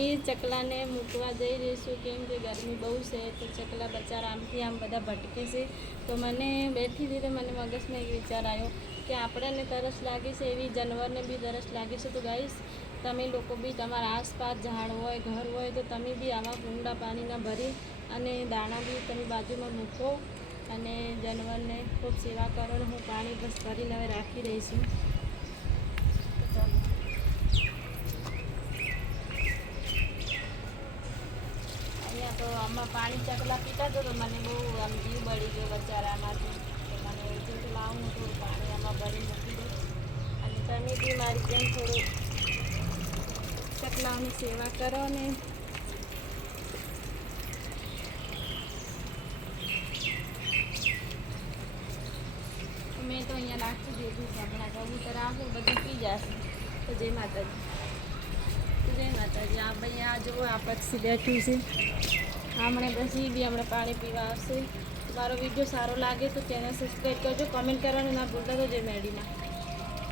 Mummy ચકલાને મૂકવા જઈ રહીશું કેમ કે ગરમી બહુ છે તો ચકલા, બચારા, આમથી આમ બધા ભટકે છે. તો મને બેઠી ધીરે મને મગજમાં એક વિચાર આવ્યો કે આપણને તરસ લાગી છે, એવી જાનવરને બી તરસ લાગે છે. તો ગાઈશ તમે લોકો બી તમારા આસપાસ ઝાડ હોય, ઘર હોય, તો તમે બી આવા કુંડા પાણીના ભરી અને દાણા બી તમે બાજુમાં મૂકો અને જાનવરને ખૂબ સેવા કરો હું પાણી બસ ભરીને હવે રાખી રહી તો આમાં પાણી ચકલા પીતા હતો તો મને બહુ આમ જીવ બળી ગયો બચારામાંથી તો મને એવું થયું કે લાવું હું થોડું પાણી આમાં ભરી મૂકી દઉં અને તમે બી મારી જેમ થોડું ચકલાઓની સેવા કરો ને તો મેં તો અહીંયા નાખી દીધું છે હમણાં કબૂતર આવું બધું પી જશે તો જય માતાજી તો જય માતાજી આ ભાઈ આ જુઓ આ પક્ષી બેઠું છે હમણાં પછી બી હમણાં પાણી પીવા આવશે. મારો વીડિયો સારો લાગે તો ચેનલ સબસ્ક્રાઈબ કરજો કમેન્ટ કરવાનું ના ભૂલતા તો જય મેડીના